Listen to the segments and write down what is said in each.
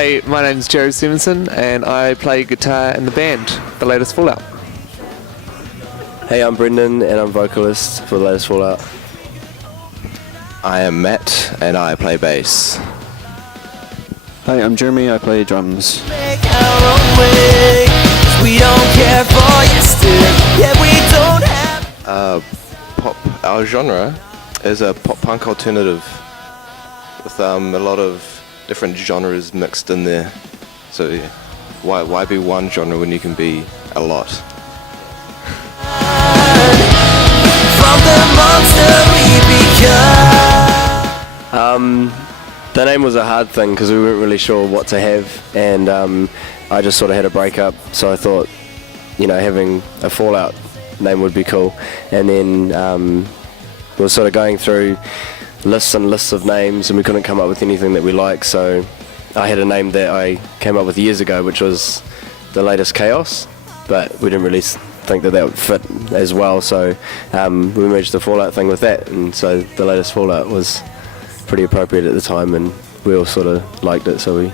Hi, my name's Jared Stevenson, and I play guitar in the band, the latest Fallout. Hey, I'm Brendan, and I'm vocalist for the latest Fallout. I am Matt, and I play bass. Hi, I'm Jeremy, I play drums. Make our own way, 'cause we don't care for your stick. Yeah, we don't have. Our genre is a pop punk alternative with a lot of different genres mixed in there. So yeah, why be one genre when you can be a lot? From the monster we become. The name was a hard thing because we weren't really sure what to have, and I just sort of had a breakup, so I thought, having a Fallout name would be cool. And then we were sort of going through lists and lists of names, and we couldn't come up with anything that we liked, so I had a name that I came up with years ago, which was the latest Chaos, but we didn't really think that would fit as well, so we merged the Fallout thing with that, and so the latest Fallout was pretty appropriate at the time, and we all sort of liked it, so we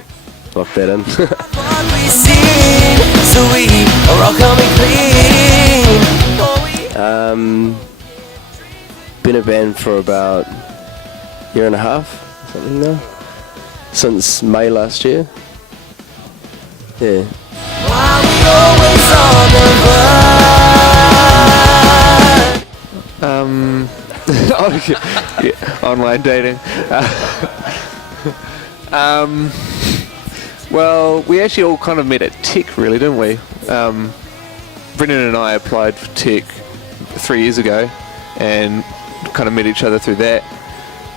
locked that in. What we sing, so we are all coming clean. Been a band for about a year and a half, something now, since May last year. Yeah. While we always on the run. Online dating. Well, we actually all kind of met at Tech, really, didn't we? Brendan and I applied for Tech 3 years ago, and kind of met each other through that.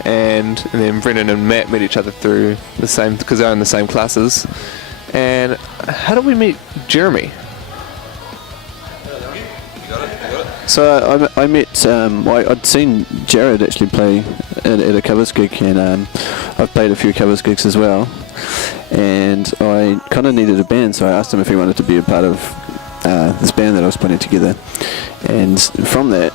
And then Brendan and Matt met each other through the same, because they're in the same classes. And how did we meet Jeremy? So I met, I'd seen Jared actually play at a covers gig, and I've played a few covers gigs as well, and I kind of needed a band, so I asked him if he wanted to be a part of this band that I was putting together. And from that,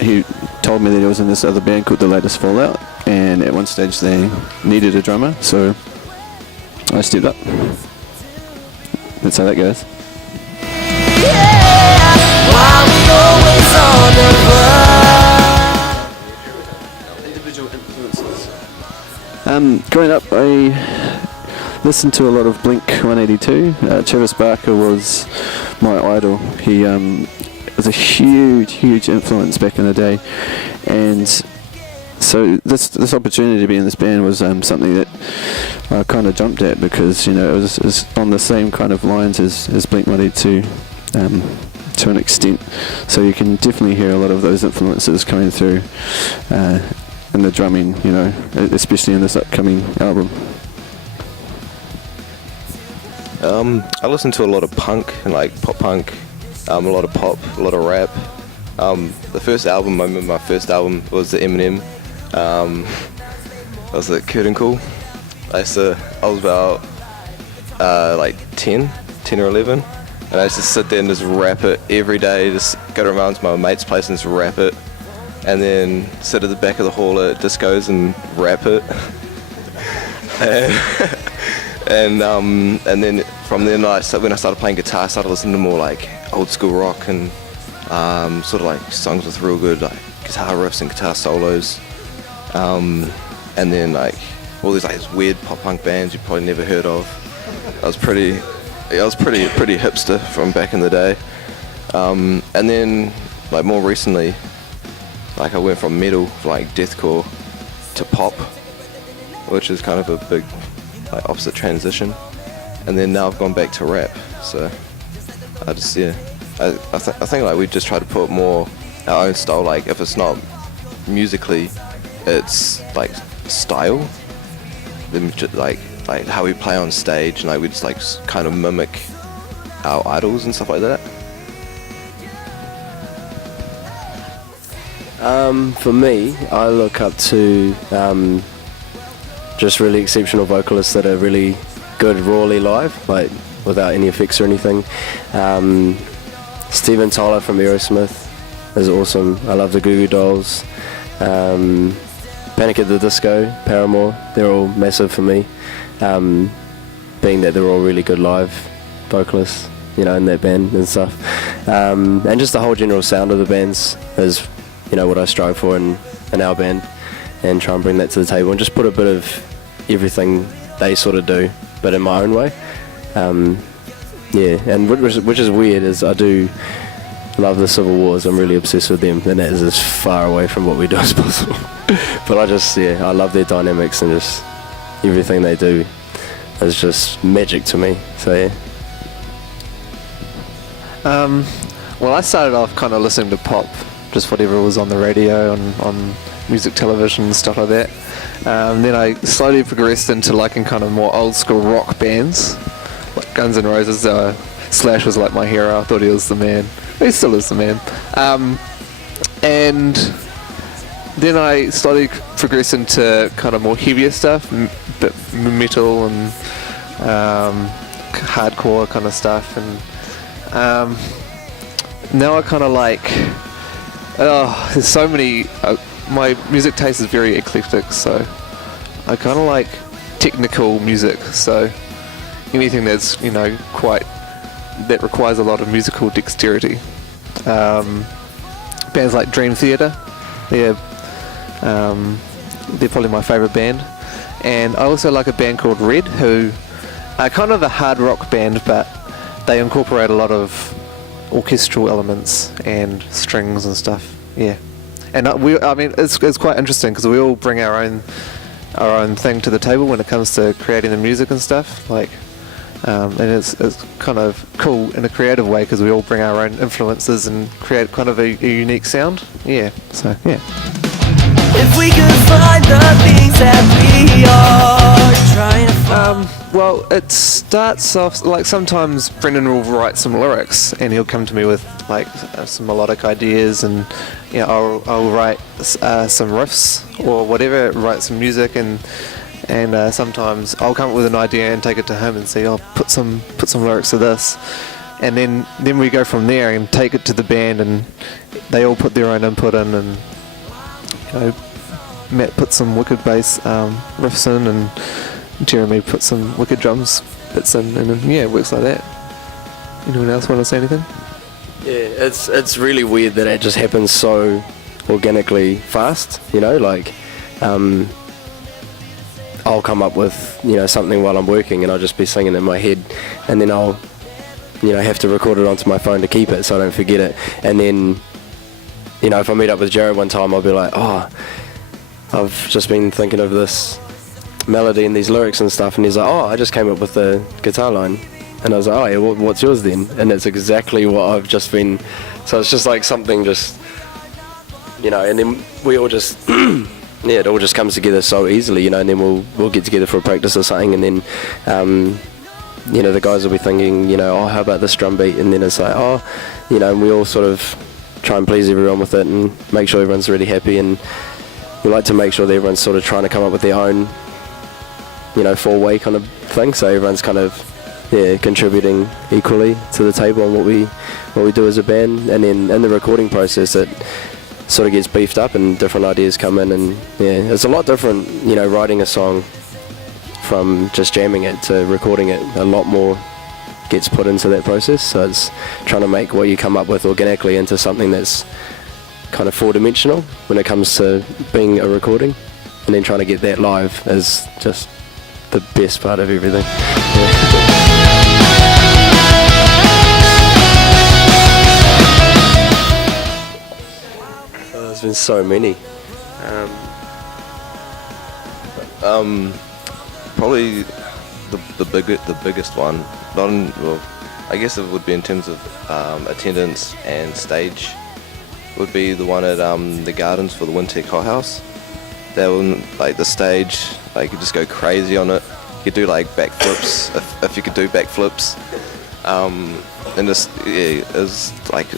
he told me that he was in this other band called the latest Fallout, and at one stage they needed a drummer, so I stepped up. That's how that goes. While we always on the run. Individual influences. Growing up, I listened to a lot of Blink-182. Travis Barker was my idol. He was a huge influence back in the day, and so this opportunity to be in this band was something that I kind of jumped at, because it was on the same kind of lines as Blink-182 to an extent. So you can definitely hear a lot of those influences coming through in the drumming, especially in this upcoming album. I listen to a lot of punk and like pop punk, a lot of pop, a lot of rap. The first album, I remember my first album was the Eminem. I was at Curtin Cool. I was about like 10 or 11, and I used to sit there and just rap it every day, just go around to my mate's place and just rap it, and then sit at the back of the hall at discos and rap it. And then from then when I started playing guitar, I started listening to more like old school rock and sort of like songs with real good like guitar riffs and guitar solos, and then like all these like weird pop punk bands you probably never heard of. I was pretty hipster from back in the day, and then like more recently, like I went from metal, like deathcore, to pop, which is kind of a big like opposite transition, and then now I've gone back to rap. So I just I think like we just try to put more our own style. Like if it's not musically, it's like style. Then just like how we play on stage, and like we just like kind of mimic our idols and stuff like that. For me, I look up to just really exceptional vocalists that are really good rawly live, like without any effects or anything. Steven Tyler from Aerosmith is awesome. I love the Goo Goo Dolls. Panic at the Disco, Paramore, they're all massive for me. being that they're all really good live vocalists, you know, in that band and stuff. And just the whole general sound of the bands is, you know, what I strive for in our band, and try and bring that to the table and just put a bit of everything they sort of do, but in my own way. Yeah, and which is weird is I do love the Civil Wars. I'm really obsessed with them, and that is as far away from what we do as possible. But I love their dynamics, and just everything they do is just magic to me. So yeah. Well, I started off kind of listening to pop, just whatever was on the radio and on music television and stuff like that. Then I slowly progressed into liking kind of more old school rock bands, like Guns N' Roses. Slash was like my hero. I thought he was the man. He still is the man. And then I slowly progressed into kind of more heavier stuff, bit metal and hardcore kind of stuff. And now I kind of like, there's so many, my music taste is very eclectic, so I kind of like technical music, so anything that's, you know, that requires a lot of musical dexterity. Bands like Dream Theater, they're probably my favourite band. And I also like a band called Red, who are kind of a hard rock band, but they incorporate a lot of orchestral elements and strings and stuff. Yeah, and it's quite interesting because we all bring our own thing to the table when it comes to creating the music and stuff. Like, and it's kind of cool in a creative way because we all bring our own influences and create kind of a unique sound. Yeah, so yeah. If we could find the things that we are trying to find. Well, it starts off like sometimes Brendan will write some lyrics and he'll come to me with like some melodic ideas, and you know, I'll write some riffs or whatever, write some music, and sometimes I'll come up with an idea and take it to him and say, "Oh, put some lyrics to this," and then we go from there and take it to the band, and they all put their own input in, and you know, Matt put some wicked bass riffs in, and Jeremy put some wicked drums bits in, and then, yeah, it works like that. Anyone else want to say anything? Yeah, it's really weird that it just happens so organically fast, you know, like I'll come up with, you know, something while I'm working and I'll just be singing in my head, and then I'll, you know, have to record it onto my phone to keep it so I don't forget it. And then, you know, if I meet up with Jared one time, I'll be like, oh, I've just been thinking of this melody and these lyrics and stuff, and he's like, oh, I just came up with the guitar line. And I was like, oh yeah, what's yours then? And it's exactly what I've just been, so it's just like something just, you know, and then we all just, yeah, it all just comes together so easily, you know, and then we'll get together for a practice or something, and then, you know, the guys will be thinking, you know, oh, how about this drum beat? And then it's like, oh, you know, and we all sort of try and please everyone with it and make sure everyone's really happy, and we like to make sure that everyone's sort of trying to come up with their own, you know, four-way kind of thing, so everyone's kind of, yeah, contributing equally to the table on what we do as a band. And then in the recording process it sort of gets beefed up and different ideas come in, and yeah, it's a lot different, you know, writing a song from just jamming it to recording it. A lot more gets put into that process, so it's trying to make what you come up with organically into something that's kind of four-dimensional when it comes to being a recording, and then trying to get that live is just the best part of everything. Yeah. There's been so many. Probably the biggest one. Not in, well, I guess it would be in terms of attendance and stage. Would be the one at the Gardens for the Wintec Hot House. That one, like the stage, like you just go crazy on it. You could do like backflips if you could do backflips. And just, yeah, it was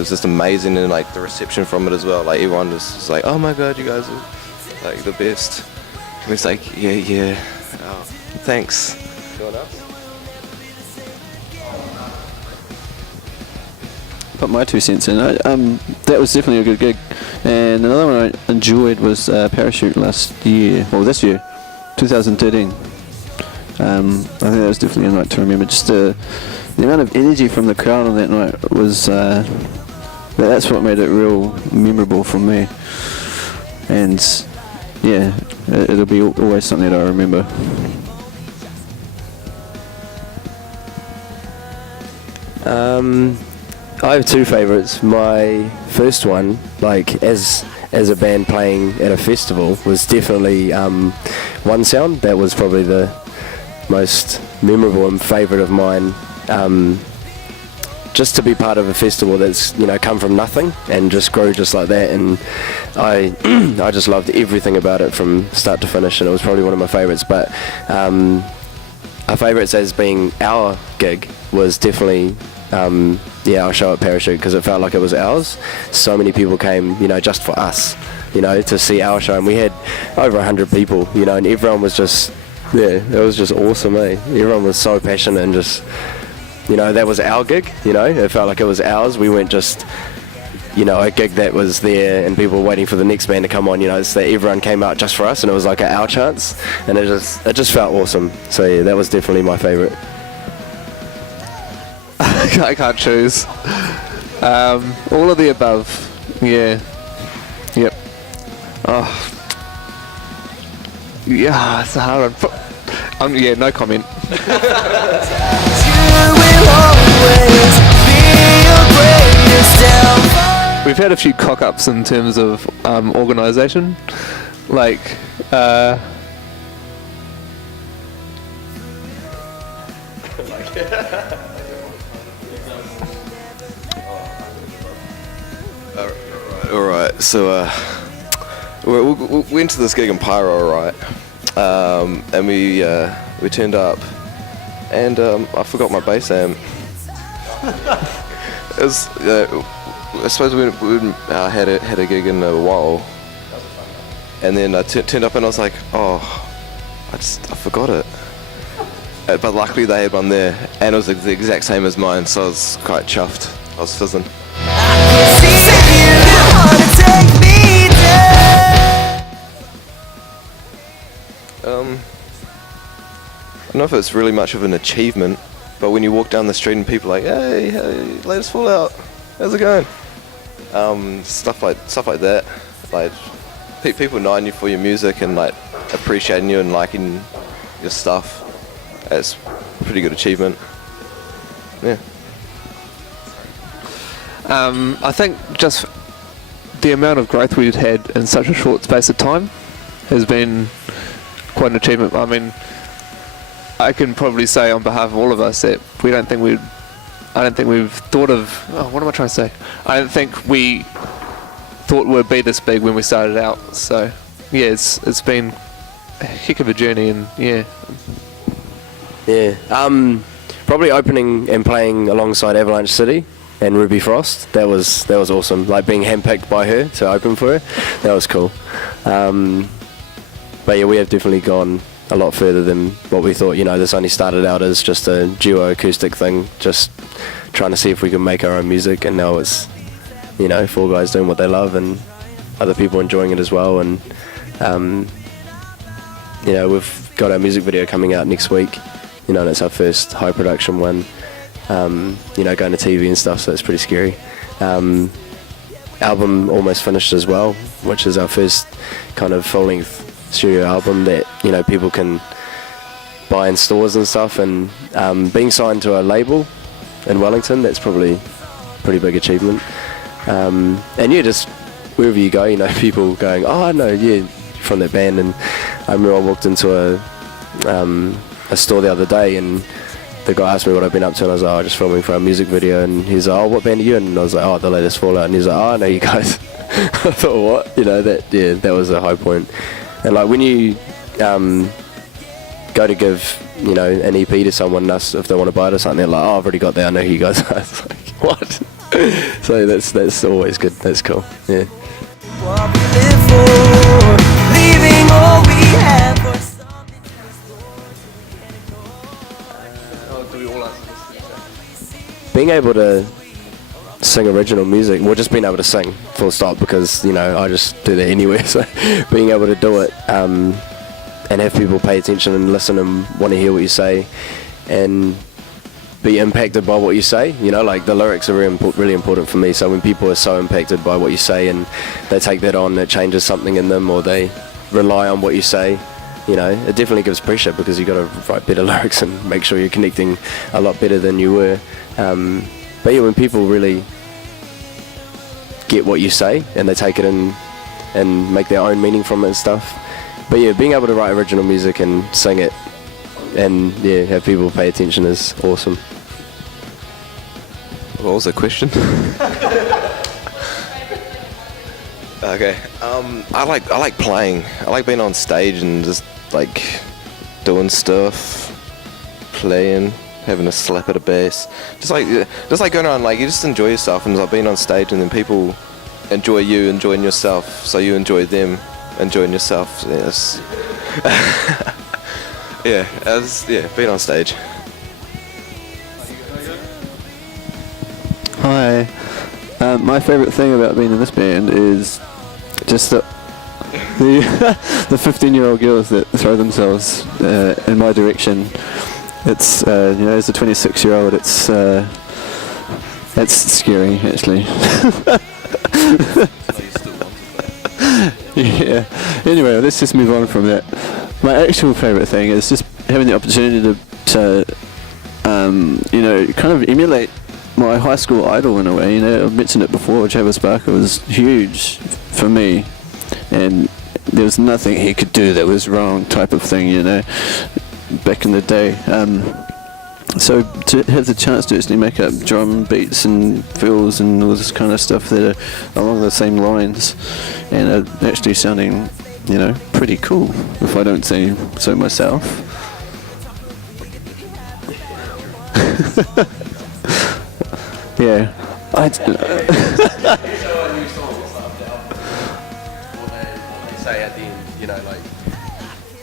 just amazing, and like the reception from it as well. Like everyone was like, "Oh my god, you guys are like the best." And it's like, yeah, oh, thanks. Anyone else? Put my 2 cents in. That was definitely a good gig, and another one I enjoyed was Parachute last year. Well, this year, 2013. I think that was definitely a night to remember. Just the amount of energy from the crowd on that night was that's what made it real memorable for me. And yeah, it'll be always something that I remember. I have two favourites. My first one, like as a band playing at a festival, was definitely One Sound. That was probably the most memorable and favourite of mine. Just to be part of a festival that's come from nothing and just grow just like that, and I I just loved everything about it from start to finish, and it was probably one of my favourites. But our favourites as being our gig was definitely our show at Parachute, because it felt like it was ours. So many people came, just for us, to see our show, and we had over 100 people, and everyone was just, it was just awesome, eh? Everyone was so passionate and just, that was our gig, it felt like it was ours. We weren't just, a gig that was there and people were waiting for the next band to come on, it's that everyone came out just for us, and it was like our chance, and it just felt awesome. So yeah, that was definitely my favourite. I can't choose. All of the above. Yeah. Yep. Oh. Yeah, it's a hard one. Yeah, no comment. We've had a few cock-ups in terms of organisation. Like, Alright, so we went to this gig in Pyro, right? And we turned up, and I forgot my bass amp. It was, I suppose we had a gig in a while, and then I turned up and I was like, oh, I forgot it. But luckily they had one there, and it was the exact same as mine, so I was quite chuffed. I was fizzing. I don't know if it's really much of an achievement, but when you walk down the street and people are like, hey, latest Fallout, how's it going? Stuff like that. Like people knowing you for your music and like appreciating you and liking your stuff. That's a pretty good achievement. Yeah. I think just the amount of growth we've had in such a short space of time has been quite an achievement. I mean, I can probably say on behalf of all of us that I don't think we've thought of, what am I trying to say? I don't think we thought we'd be this big when we started out. So yeah, it's been a heck of a journey, and yeah. Yeah, probably opening and playing alongside Avalanche City and Ruby Frost. That was awesome. Like being handpicked by her to open for her, that was cool. But yeah, we have definitely gone a lot further than what we thought. This only started out as just a duo acoustic thing, just trying to see if we can make our own music, and now it's, four guys doing what they love and other people enjoying it as well. And we've got our music video coming out next week, and it's our first high production one, going to TV and stuff, so it's pretty scary. Album almost finished as well, which is our first kind of full-length studio album that people can buy in stores and stuff, and being signed to a label in Wellington, that's probably a pretty big achievement. And yeah, just wherever you go, people going, oh, I know, yeah, from that band. And I remember I walked into a store the other day, and the guy asked me what I've been up to, and I was like, oh, just filming for our music video. And he's like, oh, what band are you in? And I was like, oh, the latest Fallout. And he's like, oh, I know you guys. I thought, what? That was a high point. And like when you go to give, an EP to someone else if they want to buy it or something, they're like, oh, I've already got that, I know who you guys are. It's like, what? So that's always good. That's cool. Yeah. Being able to sing original music, well, just being able to sing full stop, because I just do that anyway. So being able to do it and have people pay attention and listen and want to hear what you say and be impacted by what you say. You know, like the lyrics are really important for me. So when people are so impacted by what you say and they take that on, it changes something in them, or they rely on what you say, you know, it definitely gives pressure because you've got to write better lyrics and make sure you're connecting a lot better than you were. But yeah, when people really get what you say and they take it in and make their own meaning from it and stuff. But yeah, being able to write original music and sing it and yeah, have people pay attention is awesome. What was the question? Okay. I like playing. I like being on stage and just like doing stuff, playing, having a slap at a bass. Just like going around, like you just enjoy yourself and like being on stage, and then people enjoy you enjoying yourself, so you enjoy them enjoying yourself. Yes. Yeah, being on stage. Hi. My favourite thing about being in this band is just the 15-year-old girls that throw themselves in my direction. It's as a 26-year-old, it's scary actually. Yeah. Anyway, let's just move on from that. My actual favourite thing is just having the opportunity to kind of emulate my high school idol in a way. You know, I've mentioned it before. Travis Barker was huge for me, and there was nothing he could do that was wrong, type of thing. You know, back in the day. So to have the chance to actually make up drum beats and fills and all this kind of stuff that are along the same lines, and are actually sounding, you know, pretty cool, if I don't say so myself. Yeah.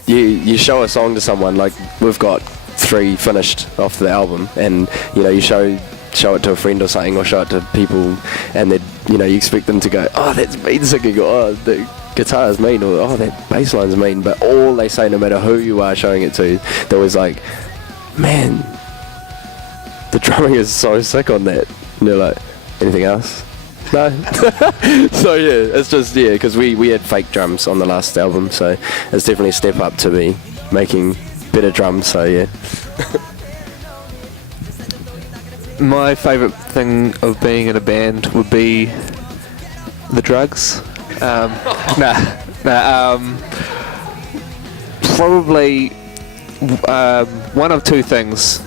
You show a song to someone, like we've got 3 finished off the album, and you know, you show it to a friend or something, or show it to people, and then you expect them to go, oh, that's mean singing, or oh, the guitar's mean, or oh, that bass line's mean, but all they say, no matter who you are showing it to, they're always like, man, the drumming is so sick on that. And they're like, anything else? No. So yeah, it's just, yeah, because we had fake drums on the last album, so it's definitely a step up to be making better drums, so yeah. My favourite thing of being in a band would be the drugs. Probably one of 2 things: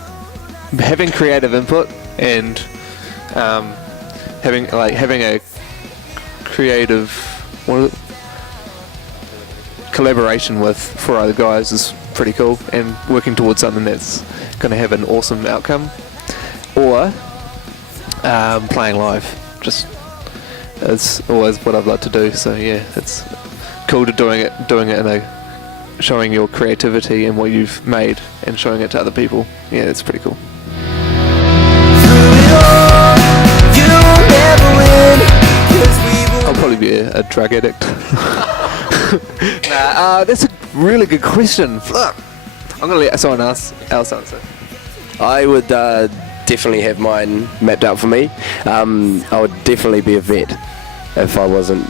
having creative input and having a creative collaboration with 4 other guys is pretty cool, and working towards something that's going to have an awesome outcome, or playing live. Just it's always what I've liked to do. So yeah, it's cool to doing it in showing your creativity and what you've made and showing it to other people. Yeah, it's pretty cool. I'll probably be a drug addict. That's a really good question. Look, I'm gonna let someone else answer. I would definitely have mine mapped out for me. I would definitely be a vet if I wasn't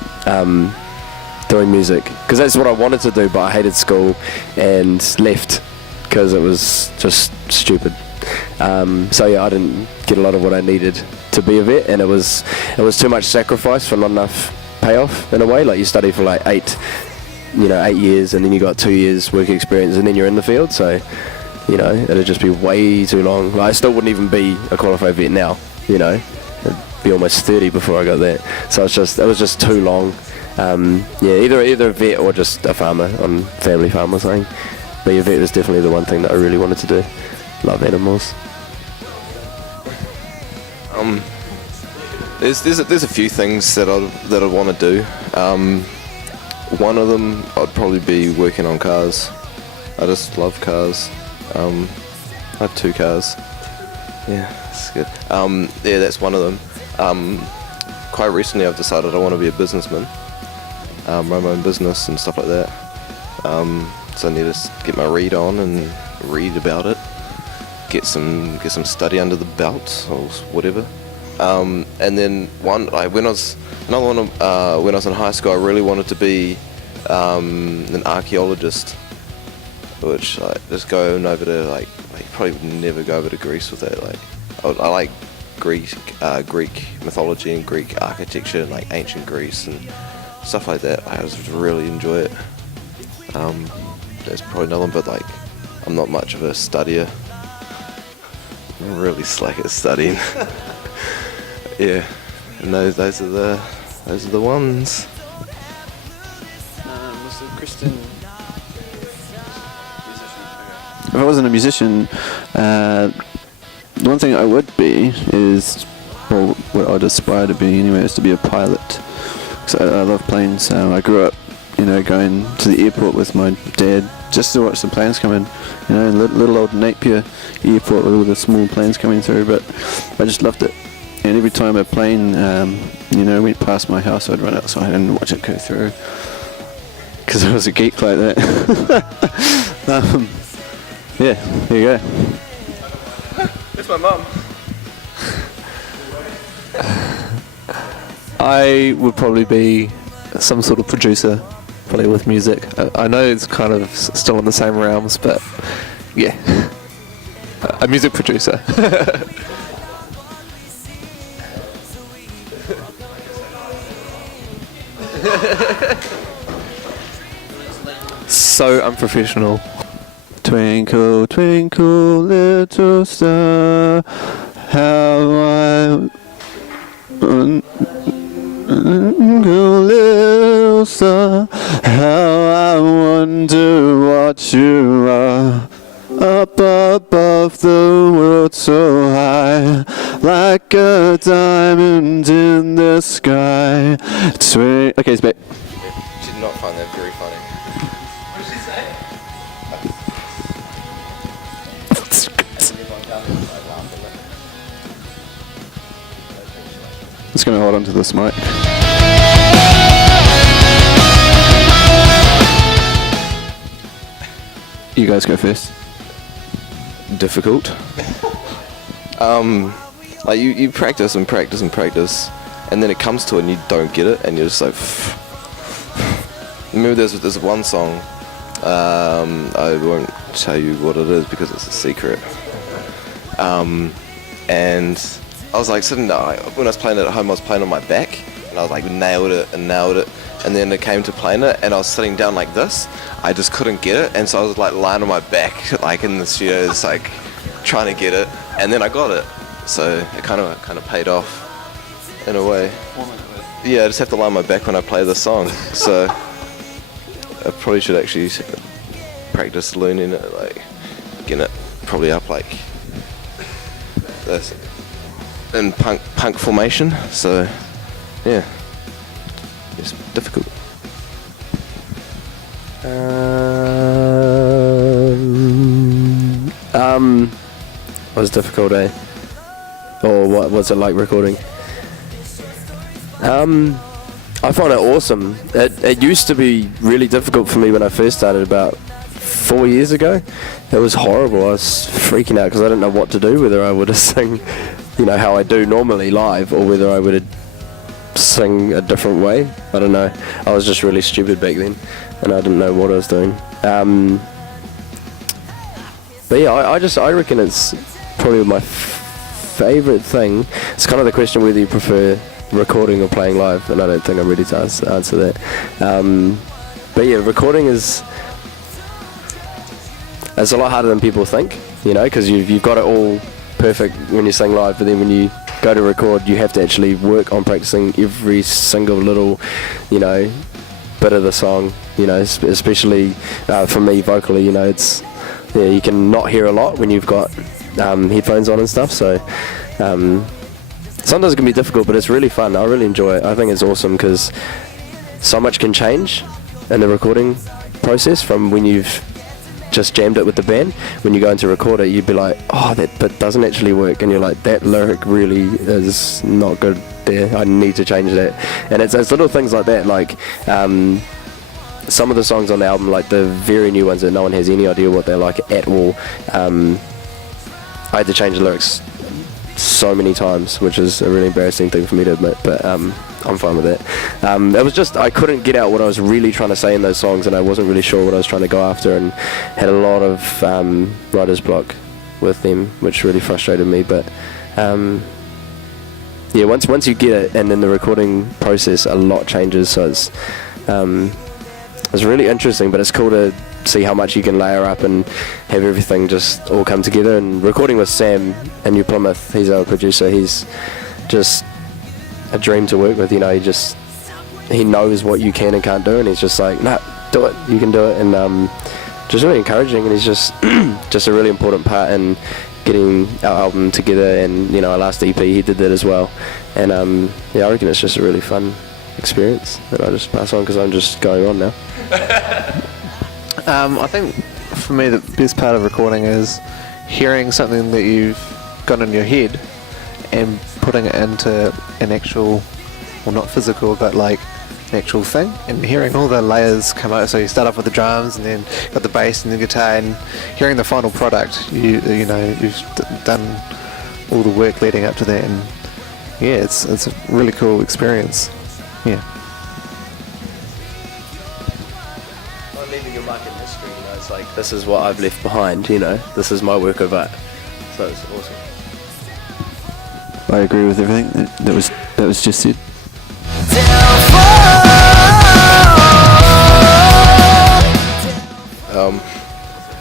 doing music, because that's what I wanted to do, but I hated school and left because it was just stupid. So yeah, I didn't get a lot of what I needed to be a vet, and it was too much sacrifice for not enough payoff in a way. Like you study for like 8 years, and then you got 2 years work experience, and then you're in the field. So it'd just be way too long. Like, I still wouldn't even be a qualified vet now. I'd be almost 30 before I got that. So it was just too long. Either a vet or just a farmer on family farm or something. But a vet was definitely the one thing that I really wanted to do. Love animals. There's a few things that I'd want to do. One of them, I'd probably be working on cars. I just love cars. I have 2 cars. Yeah, that's good. Yeah, that's one of them. Quite recently, I've decided I want to be a businessman. Run my own business and stuff like that. so I need to get my read on and read about it, get some study under the belt or whatever. And then when I was in high school, I really wanted to be an archaeologist, which just going over to like you probably would never go over to Greece with that. Like I like Greek mythology and Greek architecture and like ancient Greece and stuff like that. I just really enjoy it. There's probably another one, but like I'm not much of a studier. I'm really slack at studying. Yeah, and those are the ones. Was the Christian If I wasn't a musician, the one thing I would be is, well, what I'd aspire to be anyway, is to be a pilot. Because I love planes. I grew up, going to the airport with my dad just to watch the planes come in. Little old Napier airport with all the small planes coming through. But I just loved it. And every time a plane, went past my house, I'd run outside and watch it go through. Because I was a geek like that. Yeah, there you go. That's my mum. I would probably be some sort of producer, probably with music. I know it's kind of still in the same realms, but yeah, a music producer. So unprofessional. Twinkle, twinkle, little star, how I twinkle, little star, how I wonder what you are. Up above the world so high, like a diamond in the sky. Okay, it's back. She did not find that very funny. Just going to hold on to this mic. You guys go first. Difficult. Like you practice and practice and practice, and then it comes to it and you don't get it, and you're just like. Remember, there's one song. I won't tell you what it is because it's a secret. And I was like sitting there, when I was playing it at home, I was playing on my back, and I was like nailed it, and then it came to playing it, and I was sitting down like this. I just couldn't get it, and so I was like lying on my back, like in the studio, just like trying to get it, and then I got it. So it kind of paid off in a way. Yeah, I just have to lie on my back when I play the song. So I probably should actually practice learning it, like getting it probably up like this in punk formation. So yeah, it's difficult. Was difficult, eh? Or what was it like recording? I find it awesome. It used to be really difficult for me when I first started about 4 years ago. It was horrible. I was freaking out because I didn't know what to do, whether I would sing, how I do normally live, or whether I would sing a different way. I don't know. I was just really stupid back then, and I didn't know what I was doing. But yeah, I reckon it's probably my favourite thing. It's kind of the question whether you prefer recording or playing live, and I don't think I'm ready to answer that. But yeah, recording it's a lot harder than people think, because you've got it all perfect when you sing live, but then when you go to record, you have to actually work on practicing every single little, bit of the song, especially for me vocally, it's, yeah, you can not hear a lot when you've got headphones on and stuff, so sometimes it can be difficult, but it's really fun. I really enjoy it. I think it's awesome because so much can change in the recording process from when you've just jammed it with the band. When you go into record it, you'd be like, oh, that bit doesn't actually work, and you're like, that lyric really is not good there. I need to change that. And it's little things like that, like some of the songs on the album, like the very new ones that no one has any idea what they're like at all, I had to change the lyrics so many times, which is a really embarrassing thing for me to admit, but I'm fine with it. It was just, I couldn't get out what I was really trying to say in those songs, and I wasn't really sure what I was trying to go after, and had a lot of writer's block with them, which really frustrated me. But yeah, once you get it, and in the recording process a lot changes, so it's really interesting, but it's cool to see how much you can layer up and have everything just all come together. And recording with Sam in New Plymouth, he's our producer, he's just a dream to work with. You know, he knows what you can and can't do, and he's just like, nah, do it, you can do it. And just really encouraging, and he's just just a really important part in getting our album together. And you know, our last EP, he did that as well. And yeah, I reckon it's just a really fun experience that I just pass on, because I'm just going on now. I think for me the best part of recording is hearing something that you've got in your head and putting it into an actual, well, not physical, but like an actual thing, and hearing all the layers come out. So you start off with the drums, and then got the bass and the guitar, and hearing the final product. You know, you've done all the work leading up to that, and yeah, it's a really cool experience. Yeah. I'm leaving your mark in history, you know, it's like, this is what I've left behind, you know, this is my work of art, so it's awesome. I agree with everything that was just said.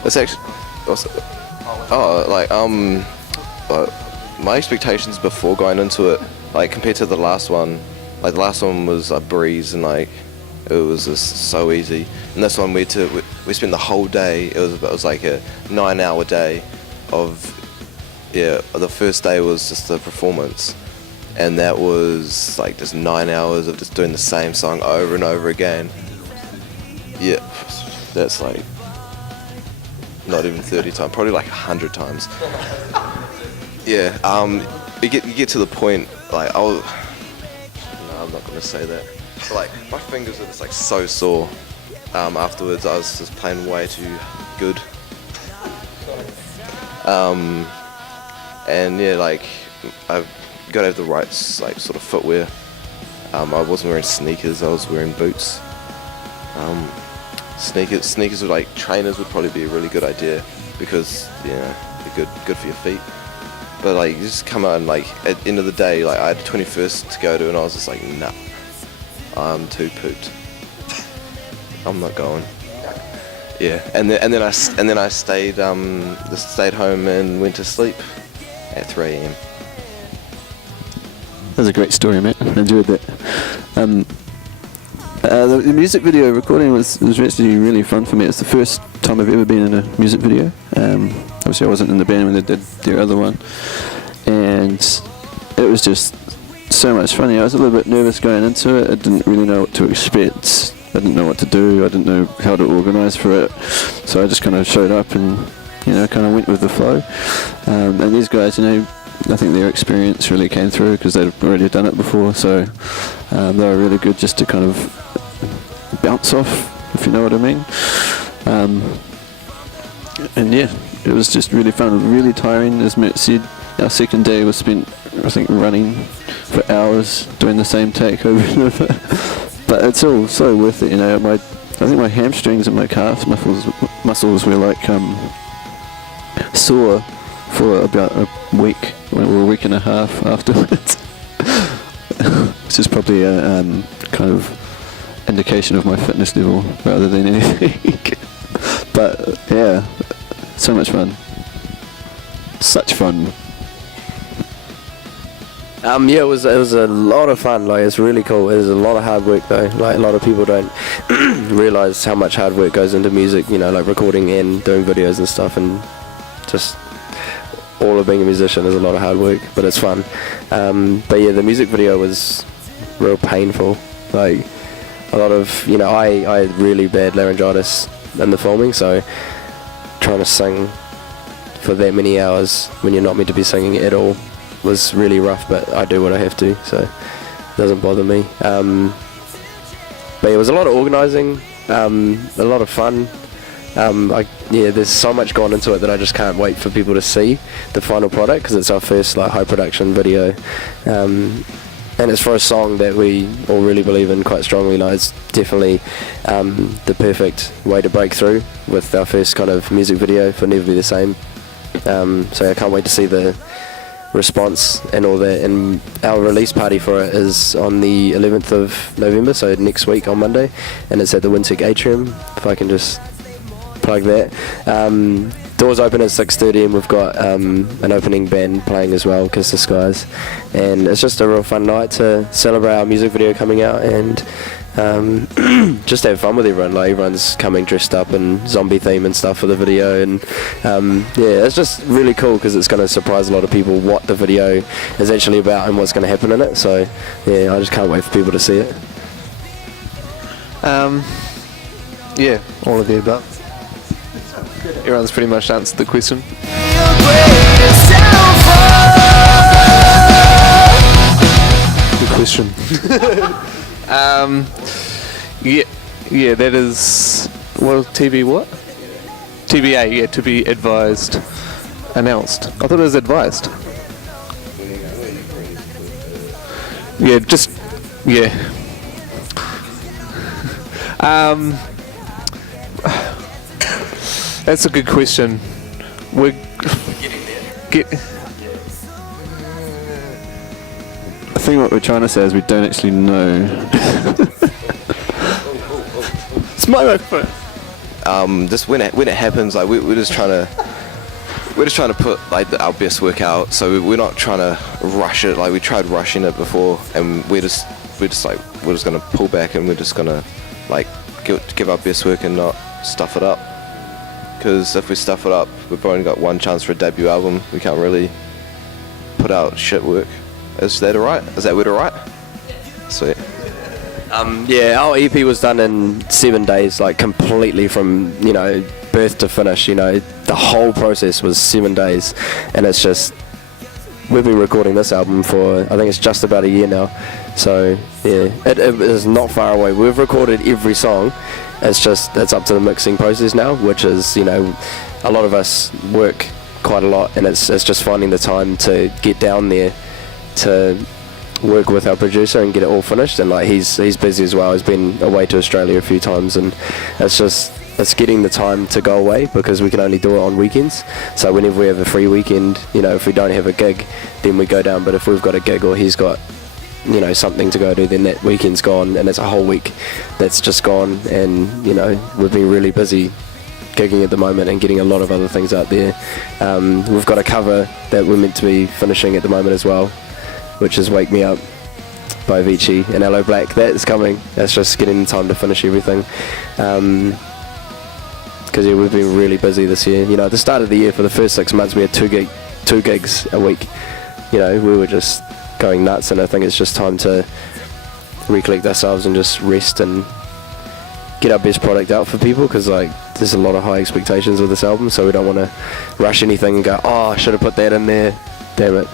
It's actually also, my expectations before going into it, like compared to the last one, like the last one was a breeze, and like it was just so easy. And this one we spent the whole day. It was like a 9-hour day of, yeah. The first day was just the performance, and that was like just 9 hours of just doing the same song over and over again. Yeah, that's like not even 30 times, probably like 100 times. Yeah, you get to the point, like no, I'm not gonna say that. But like my fingers were just like so sore afterwards. I was just playing way too good. And yeah, like I've got to have the right like sort of footwear. I wasn't wearing sneakers, I was wearing boots. Sneakers with like trainers would probably be a really good idea, because you know they're good for your feet. But like you just come out and like at the end of the day, like I had the 21st to go to, and I was just like, nah, I'm too pooped. I'm not going. Yeah, and then I stayed home and went to sleep at 3 a.m. That was a great story, mate. I enjoyed that. The music video recording was actually really fun for me. It's the first time I've ever been in a music video. Obviously I wasn't in the band when they did their other one, and it was just so much fun. I was a little bit nervous going into it. I didn't really know what to expect. I didn't know what to do. I didn't know how to organise for it. So I just kind of showed up and, you know, kind of went with the flow. And these guys, you know, I think their experience really came through because they'd already done it before. So they were really good just to kind of bounce off, if you know what I mean. And yeah, it was just really fun, really tiring. As Mert said, our second day was spent, I think, running for hours doing the same take over and over. But it's all so worth it, you know. I think my hamstrings and my calf muscles were like sore for about a week, or a week and a half afterwards, which is probably a kind of indication of my fitness level rather than anything. But yeah, so much fun. Such fun. Yeah, it was a lot of fun. Like, it's really cool. It was a lot of hard work though. Like, a lot of people don't realise how much hard work goes into music, you know, like recording and doing videos and stuff, and just all of being a musician is a lot of hard work, but it's fun. But yeah, the music video was real painful. Like, a lot of, you know, I had really bad laryngitis in the filming, so trying to sing for that many hours when you're not meant to be singing at all was really rough, but I do what I have to, so it doesn't bother me. But it was a lot of organising A lot of fun. There's so much gone into it that I just can't wait for people to see the final product, because it's our first like high production video, and it's for a song that we all really believe in quite strongly. Like, it's definitely the perfect way to break through with our first kind of music video for Never Be the Same. So I can't wait to see the response and all that. And our release party for it is on the 11th of November, so next week on Monday, and it's at the Wintic Atrium, if I can just plug that. Doors open at 6:30, and we've got an opening band playing as well, Kiss the Skies, and it's just a real fun night to celebrate our music video coming out, and just have fun with everyone. Like, everyone's coming dressed up in zombie theme and stuff for the video, and it's just really cool because it's going to surprise a lot of people what the video is actually about and what's going to happen in it. So yeah, I just can't wait for people to see it. Yeah, all of the above. Everyone's pretty much answered the question. Good question. Yeah, that is, well, TB what? TBA, yeah, to be advised, announced. I thought it was advised. Yeah, just, yeah. That's a good question. We're getting there. I think what we're trying to say is we don't actually know. It's my microphone. Just when it happens, like we're just trying to put like our best work out. So we're not trying to rush it. Like, we tried rushing it before, and we're just gonna pull back, and we're just gonna like give our best work and not stuff it up. Because if we stuff it up, we've only got one chance for a debut album. We can't really put out shit work. Is that alright? Is that word alright? Sweet. Our EP was done in 7 days, like completely from, birth to finish. The whole process was 7 days, and it's just, we've been recording this album for, I think it's just about a year now. So yeah, it is not far away. We've recorded every song. It's up to the mixing process now, which is, a lot of us work quite a lot, and it's just finding the time to get down there to work with our producer and get it all finished. And like, he's busy as well. He's been away to Australia a few times, and it's getting the time to go away, because we can only do it on weekends. So whenever we have a free weekend, if we don't have a gig, then we go down. But if we've got a gig, or he's got something to go do, then that weekend's gone, and it's a whole week that's just gone. And we've been really busy gigging at the moment and getting a lot of other things out there. We've got a cover that we're meant to be finishing at the moment as well, which is Wake Me Up by Avicii and Hello Black. That's coming. That's just getting the time to finish everything, because we've been really busy this year. At the start of the year, for the first 6 months, we had two gigs a week. We were just going nuts, and I think it's just time to recollect ourselves and just rest and get our best product out for people, because like, there's a lot of high expectations with this album, so we don't want to rush anything and go, oh, I should have put that in there, damn it.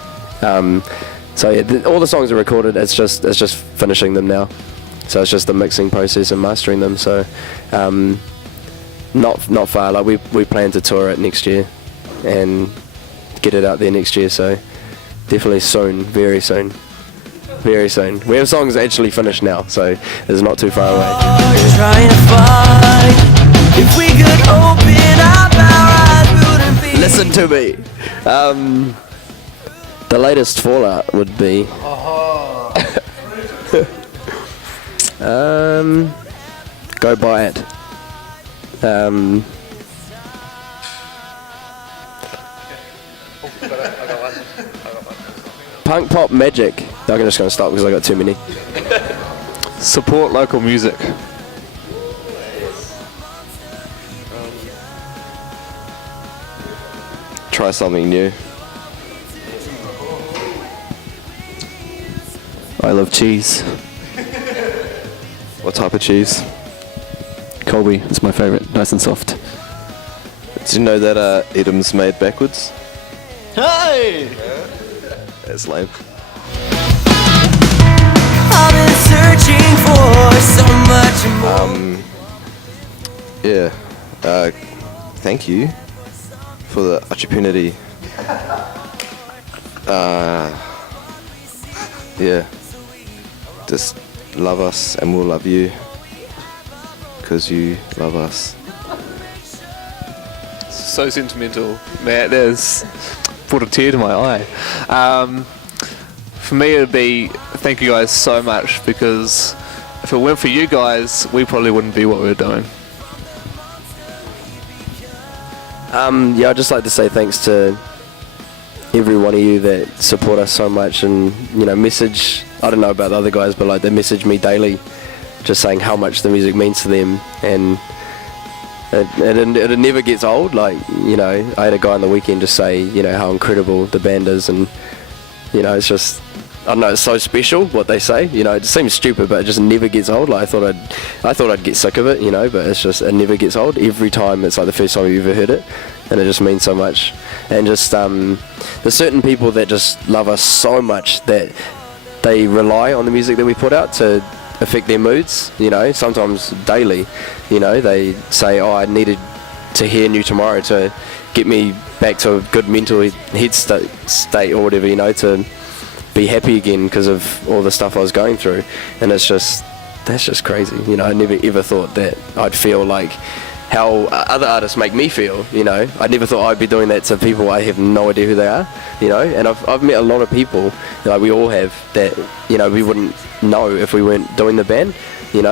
So yeah, all the songs are recorded. It's just finishing them now, so it's just the mixing process and mastering them. So not far. Like, we plan to tour it next year and get it out there next year, so definitely soon, very soon. Very soon. We have songs actually finished now, so it's not too far away. Trying to fight. If we could open up our eyes, we wouldn't be. Listen to me. The latest fallout would be go buy it. Punk Pop Magic. I'm just going to stop because I got too many. Support local music. Try something new. I love cheese. What type of cheese? Colby, it's my favourite, nice and soft. Did you know that Edam's made backwards? Hey! That's lame. I've been searching for so much more. Yeah. Thank you for the opportunity. Yeah. Just love us and we'll love you because you love us. So sentimental, Matt. There's brought a tear to my eye. For me, it'd be thank you guys so much, because if it weren't for you guys, we probably wouldn't be what we're doing. Yeah, I'd just like to say thanks to every one of you that support us so much, and message. I don't know about the other guys, but they message me daily, just saying how much the music means to them, and it never gets old. I had a guy on the weekend just say how incredible the band is, and it's just, I don't know, it's so special what they say. It seems stupid, but it just never gets old. I thought I'd get sick of it, but it's just, it never gets old. Every time it's like the first time you've ever heard it, and it just means so much. And just there's certain people that just love us so much that they rely on the music that we put out to affect their moods. Sometimes daily. They say, "Oh, I needed to hear New Tomorrow to get me back to a good mental head state or whatever, to be happy again because of all the stuff I was going through." And that's just crazy. I never ever thought that I'd feel like how other artists make me feel. I never thought I'd be doing that to people I have no idea who they are. And I've met a lot of people, we all have, that we wouldn't know if we weren't doing the band. And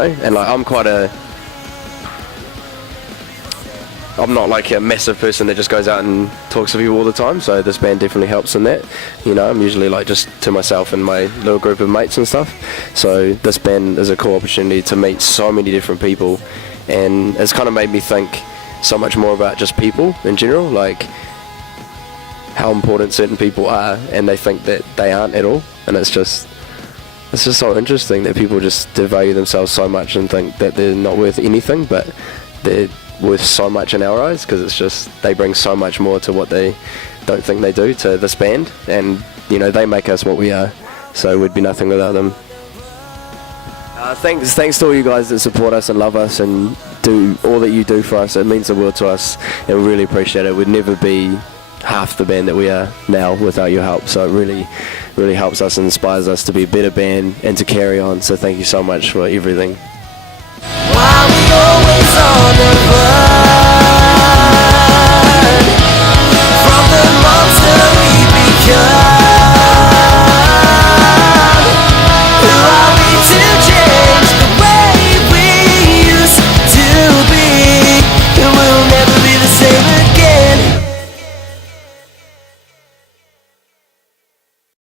I'm not like a massive person that just goes out and talks to people all the time, so this band definitely helps in that. I'm usually just to myself and my little group of mates and stuff. So this band is a cool opportunity to meet so many different people, and it's kind of made me think so much more about just people in general, like how important certain people are, and they think that they aren't at all. And it's just so interesting that people just devalue themselves so much and think that they're not worth anything, but they're worth so much in our eyes, because it's just, they bring so much more to what they don't think they do to this band, and they make us what we are, so we'd be nothing without them. Thanks to all you guys that support us and love us and do all that you do for us. It means the world to us, and we really appreciate it. We'd never be half the band that we are now without your help, so it really, really helps us and inspires us to be a better band and to carry on. So thank you so much for everything. While we always on the